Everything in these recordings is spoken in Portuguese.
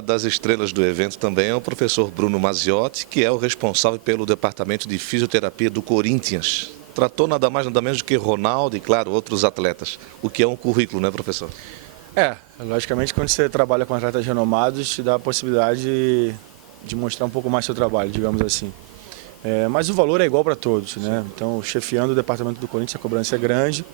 das estrelas do evento também é o professor Bruno Maziotti, que é o responsável pelo departamento de fisioterapia do Corinthians. Tratou nada mais nada menos do que Ronaldo e, claro, outros atletas. O que é um currículo, né, professor? Logicamente, quando você trabalha com atletas renomados, te dá a possibilidade de mostrar um pouco mais seu trabalho, digamos assim. Mas o valor é igual para todos, né? Então, chefiando o departamento do Corinthians, a cobrança é grande.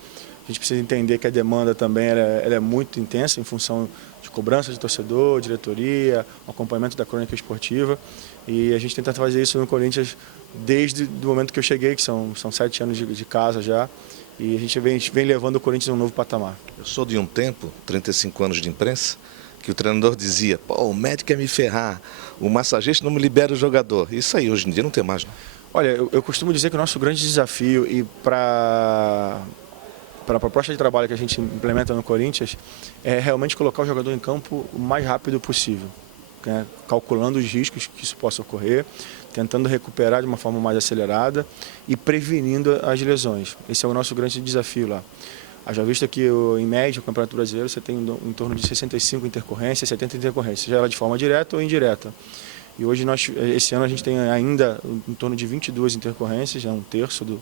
A gente precisa entender que a demanda também ela é muito intensa em função de cobrança de torcedor, diretoria, acompanhamento da crônica esportiva. E a gente tenta fazer isso no Corinthians desde o momento que eu cheguei, que são 7 anos de casa já. E a gente vem levando o Corinthians a um novo patamar. Eu sou de um tempo, 35 anos de imprensa, que o treinador dizia: pô, o médico quer me ferrar, o massagista não me libera o jogador. Isso aí hoje em dia não tem mais, não. Olha, eu costumo dizer que o nosso grande desafio e para a proposta de trabalho que a gente implementa no Corinthians é realmente colocar o jogador em campo o mais rápido possível, né? Calculando os riscos que isso possa ocorrer, tentando recuperar de uma forma mais acelerada e prevenindo as lesões. Esse é o nosso grande desafio lá. Haja vista que, em média, o Campeonato Brasileiro, você tem em torno de 65 intercorrências, 70 intercorrências, seja ela de forma direta ou indireta. E hoje, esse ano, a gente tem ainda em torno de 22 intercorrências, um terço do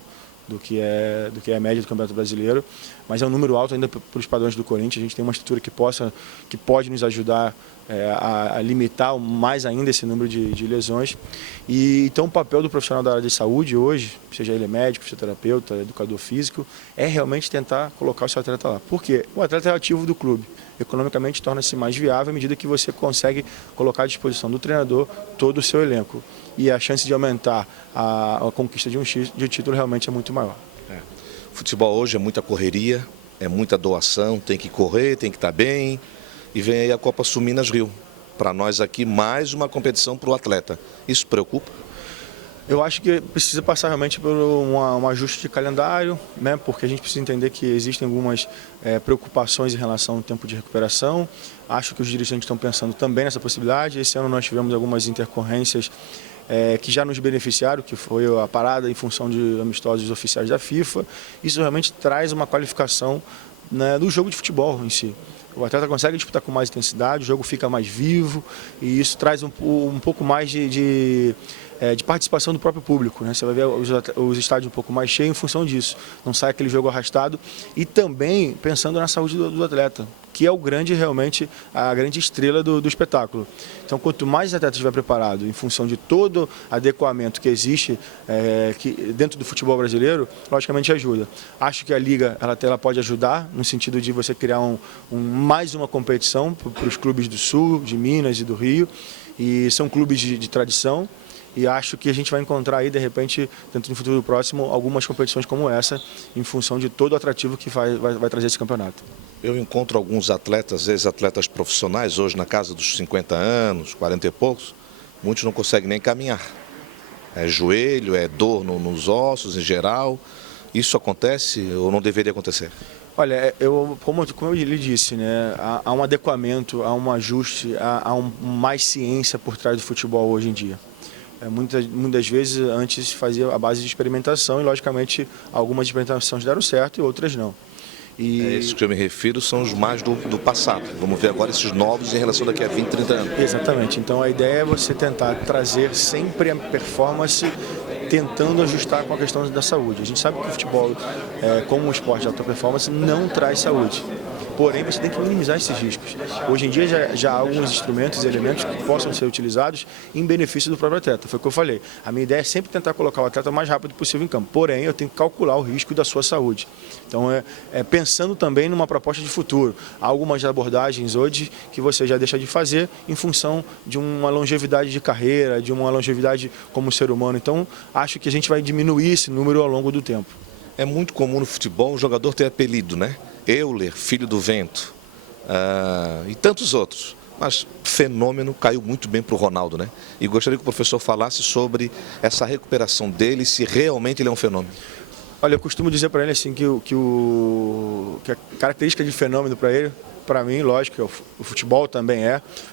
que é a média do Campeonato Brasileiro, mas é um número alto ainda para os padrões do Corinthians. A gente tem uma estrutura que pode nos ajudar a limitar mais ainda esse número de lesões. E então o papel do profissional da área de saúde hoje, seja ele médico, fisioterapeuta, educador físico, é realmente tentar colocar o seu atleta lá. Por quê? O atleta é ativo do clube. Economicamente torna-se mais viável à medida que você consegue colocar à disposição do treinador todo o seu elenco. E a chance de aumentar a conquista de um título realmente é muito maior. Futebol hoje é muita correria, é muita doação, tem que correr, tem que estar bem. E vem aí a Copa Sul Minas Rio. Para nós aqui, mais uma competição para o atleta. Isso preocupa? Eu acho que precisa passar realmente por um ajuste de calendário, né? Porque a gente precisa entender que existem algumas preocupações em relação ao tempo de recuperação. Acho que os dirigentes estão pensando também nessa possibilidade. Esse ano nós tivemos algumas intercorrências que já nos beneficiaram, que foi a parada em função de amistosos oficiais da FIFA. Isso realmente traz uma qualificação, né, do jogo de futebol em si. O atleta consegue disputar com mais intensidade, o jogo fica mais vivo e isso traz um pouco mais de participação do próprio público, né? Você vai ver os estádios um pouco mais cheios em função disso. Não sai aquele jogo arrastado e também pensando na saúde do atleta, que é realmente a grande estrela do espetáculo. Então, quanto mais o atleta estiver preparado em função de todo adequamento que existe dentro do futebol brasileiro, logicamente ajuda. Acho que a Liga ela pode ajudar no sentido de você criar mais uma competição para os clubes do Sul, de Minas e do Rio, e são clubes de tradição. E acho que a gente vai encontrar aí, de repente, dentro do futuro próximo, algumas competições como essa, em função de todo o atrativo que vai trazer esse campeonato. Eu encontro alguns atletas, ex-atletas profissionais, hoje na casa dos 50 anos, 40 e poucos, muitos não conseguem nem caminhar. É joelho, é dor nos ossos em geral. Isso acontece ou não deveria acontecer? Olha, como eu lhe disse, né, há um adequamento, há um ajuste, há mais ciência por trás do futebol hoje em dia. Muitas vezes antes fazia a base de experimentação e, logicamente, algumas experimentações deram certo e outras não. Esses que eu me refiro são os mais do passado. Vamos ver agora esses novos em relação daqui a 20, 30 anos. Exatamente. Então a ideia é você tentar trazer sempre a performance tentando ajustar com a questão da saúde. A gente sabe que o futebol, como um esporte de alta performance, não traz saúde. Porém, você tem que minimizar esses riscos. Hoje em dia já há alguns instrumentos e elementos que possam ser utilizados em benefício do próprio atleta. Foi o que eu falei. A minha ideia é sempre tentar colocar o atleta o mais rápido possível em campo. Porém, eu tenho que calcular o risco da sua saúde. Então, pensando também numa proposta de futuro. Há algumas abordagens hoje que você já deixa de fazer em função de uma longevidade de carreira, de uma longevidade como ser humano. Então, acho que a gente vai diminuir esse número ao longo do tempo. É muito comum no futebol um jogador ter apelido, né? Euler, filho do vento, e tantos outros. Mas fenômeno caiu muito bem para o Ronaldo, né? E gostaria que o professor falasse sobre essa recuperação dele, se realmente ele é um fenômeno. Olha, eu costumo dizer para ele assim que a característica de fenômeno para ele, para mim, lógico, o futebol também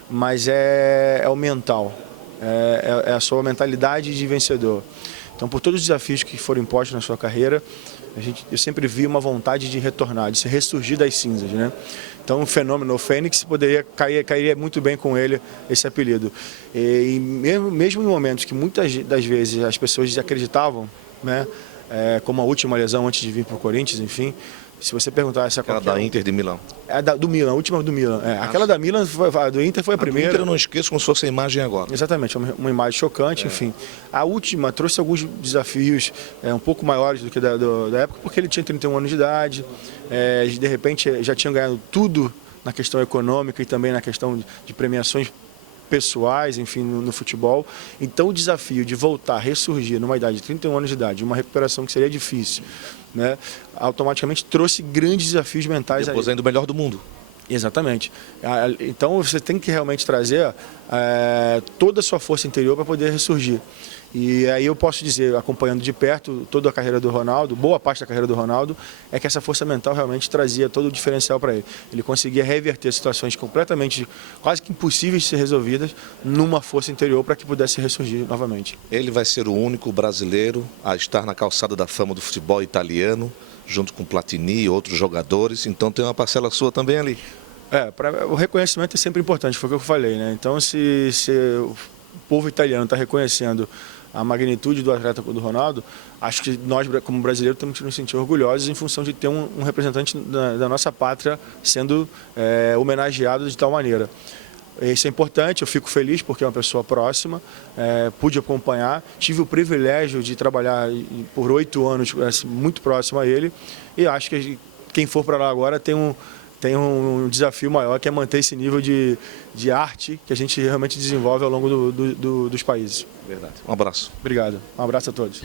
mas é o mental, é a sua mentalidade de vencedor. Então, por todos os desafios que foram impostos na sua carreira, Eu sempre vi uma vontade de retornar, de se ressurgir das cinzas, né? Então, o fenômeno, o Fênix, cairia muito bem com ele esse apelido. E mesmo em momentos que muitas das vezes as pessoas desacreditavam, né? Como a última lesão antes de vir para o Corinthians, enfim, se você perguntar essa Aquela da Inter de Milão. Do Milan, a última do Milan. Aquela da Milan, do Inter foi a primeira. Do Inter eu não esqueço como se fosse a imagem agora. Exatamente, uma imagem chocante, enfim. A última trouxe alguns desafios um pouco maiores do que da época, porque ele tinha 31 anos de idade, de repente já tinha ganhado tudo na questão econômica e também na questão de premiações pessoais, enfim, no futebol. Então o desafio de voltar, ressurgir numa idade de 31 anos de idade, uma recuperação que seria difícil, né, automaticamente trouxe grandes desafios mentais. Depois ainda o melhor do mundo. Exatamente. Então você tem que realmente trazer toda a sua força interior para poder ressurgir. E aí eu posso dizer, acompanhando de perto toda a carreira do Ronaldo, boa parte da carreira do Ronaldo, é que essa força mental realmente trazia todo o diferencial para ele. Ele conseguia reverter situações completamente, quase que impossíveis de ser resolvidas, numa força interior para que pudesse ressurgir novamente. Ele vai ser o único brasileiro a estar na calçada da fama do futebol italiano, junto com Platini e outros jogadores, então tem uma parcela sua também ali. O reconhecimento é sempre importante, foi o que eu falei, né? Então se o povo italiano está reconhecendo a magnitude do atleta do Ronaldo, acho que nós, como brasileiros, temos que nos sentir orgulhosos em função de ter um representante da nossa pátria sendo homenageado de tal maneira. Isso é importante, eu fico feliz porque é uma pessoa próxima, pude acompanhar, tive o privilégio de trabalhar por 8 anos muito próximo a ele e acho que quem for para lá agora tem um desafio maior, que é manter esse nível de arte que a gente realmente desenvolve ao longo dos países. Verdade. Um abraço. Obrigado. Um abraço a todos.